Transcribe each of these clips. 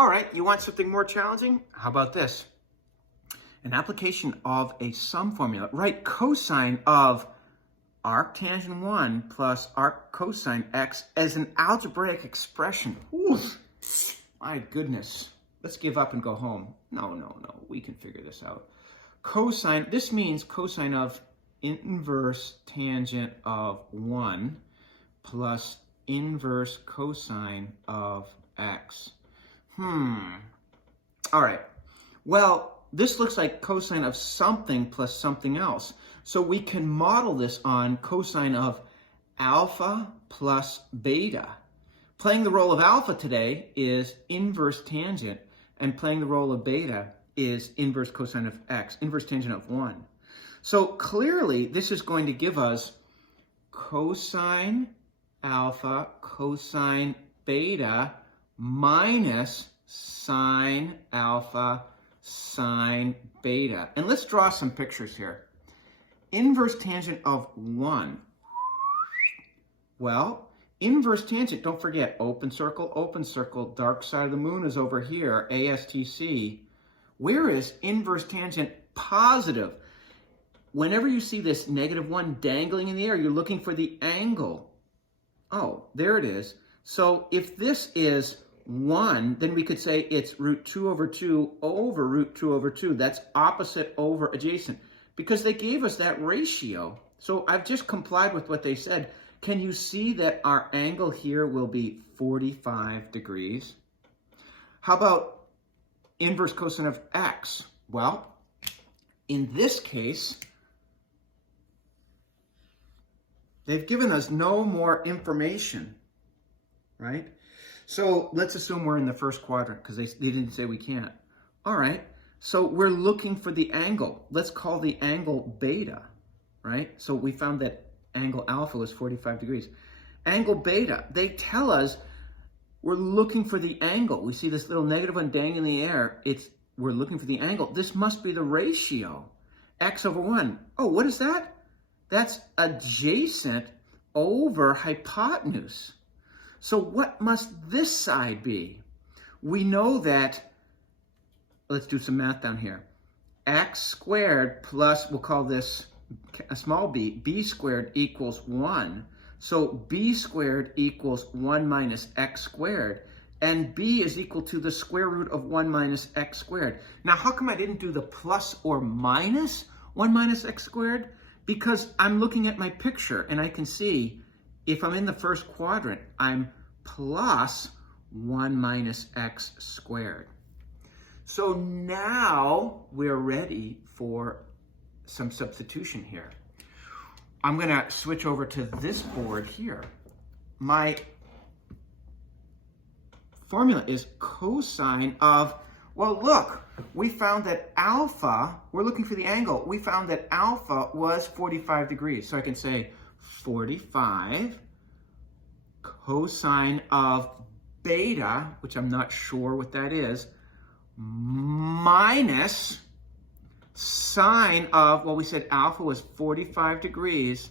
All right, you want something more challenging? How about this? An application of a sum formula. Write cosine of arctangent 1 plus arc cosine x as an algebraic expression. Ooh, my goodness. Let's give up and go home. No. We can figure this out. Cosine, this means cosine of inverse tangent of 1 plus inverse cosine of x. All right. Well, this looks like cosine of something plus something else. So we can model this on cosine of alpha plus beta. Playing the role of alpha today is inverse tangent, and playing the role of beta is inverse cosine of x, inverse tangent of 1. So clearly, this is going to give us cosine alpha cosine beta minus sine alpha sine beta. And let's draw some pictures here. Inverse tangent of 1. Well, inverse tangent, don't forget, open circle, dark side of the moon is over here, ASTC. Where is inverse tangent positive? Whenever you see this -1 dangling in the air, you're looking for the angle. Oh, there it is. So if this is 1, then we could say it's root 2 over 2 over root 2 over 2. That's opposite over adjacent, because they gave us that ratio. So I've just complied with what they said. Can you see that our angle here will be 45 degrees? How about inverse cosine of x? Well, in this case, they've given us no more information, right? So let's assume we're in the first quadrant, because they didn't say we can't. All right, so we're looking for the angle. Let's call the angle beta, right? So we found that angle alpha was 45 degrees. Angle beta, they tell us we're looking for the angle. We see this little -1 dangling in the air. We're looking for the angle. This must be the ratio, x over 1. Oh, what is that? That's adjacent over hypotenuse. So what must this side be? We know that, let's do some math down here. X squared plus, we'll call this a small b squared equals 1. So b squared equals 1 minus x squared. And b is equal to the square root of 1 minus x squared. Now, how come I didn't do the plus or minus 1 minus x squared? Because I'm looking at my picture and I can see if I'm in the first quadrant, I'm plus 1 minus x squared. So now we're ready for some substitution here. I'm going to switch over to this board here. My formula is cosine of, well, look, we found that alpha, we're looking for the angle. We found that alpha was 45 degrees. So I can say 45 cosine of beta, which I'm not sure what that is, minus sine of, well, we said alpha was 45 degrees,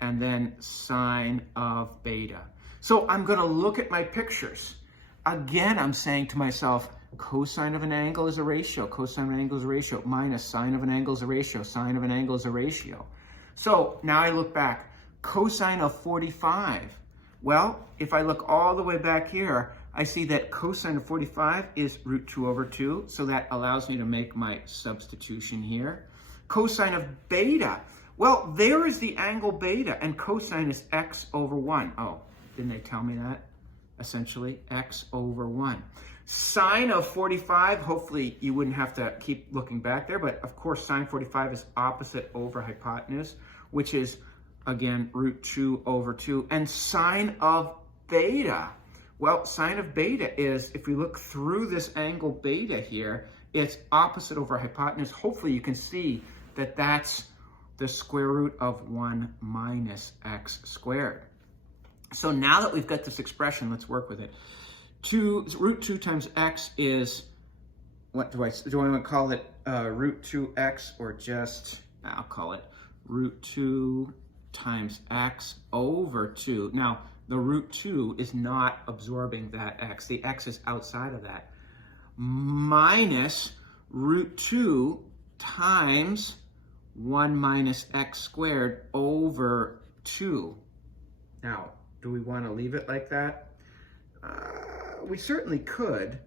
and then sine of beta. So I'm going to look at my pictures. Again, I'm saying to myself, cosine of an angle is a ratio, cosine of an angle is a ratio, minus sine of an angle is a ratio, sine of an angle is a ratio. So now I look back, cosine of 45. Well, if I look all the way back here, I see that cosine of 45 is root 2 over 2, so that allows me to make my substitution here. Cosine of beta, well, there is the angle beta, and cosine is x over 1. Oh, didn't they tell me that? Essentially, x over 1. Sine of 45, hopefully you wouldn't have to keep looking back there, but of course sine 45 is opposite over hypotenuse, which is, again, root 2 over 2. And sine of beta, well, sine of beta is, if we look through this angle beta here, it's opposite over hypotenuse. Hopefully you can see that that's the square root of 1 minus x squared. So now that we've got this expression, let's work with it. Root 2 times x is, what do I want to call it, root 2x, or just, I'll call it root 2 times x over 2. Now, the root 2 is not absorbing that x. The x is outside of that. minus root 2 times 1 minus x squared over 2. Now, do we want to leave it like that? We certainly could.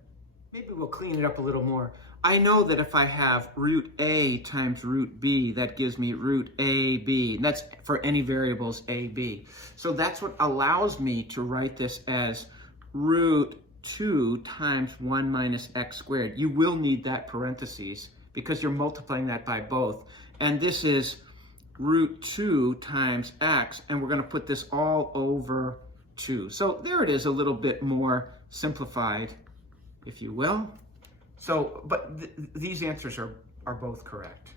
Maybe we'll clean it up a little more. I know that if I have root a times root b, that gives me root ab. And that's for any variables ab. So that's what allows me to write this as root 2 times 1 minus x squared. You will need that parentheses because you're multiplying that by both. And this is root 2 times x, and we're going to put this all over 2. So there it is, a little bit more simplified, if you will. So, but these answers are both correct.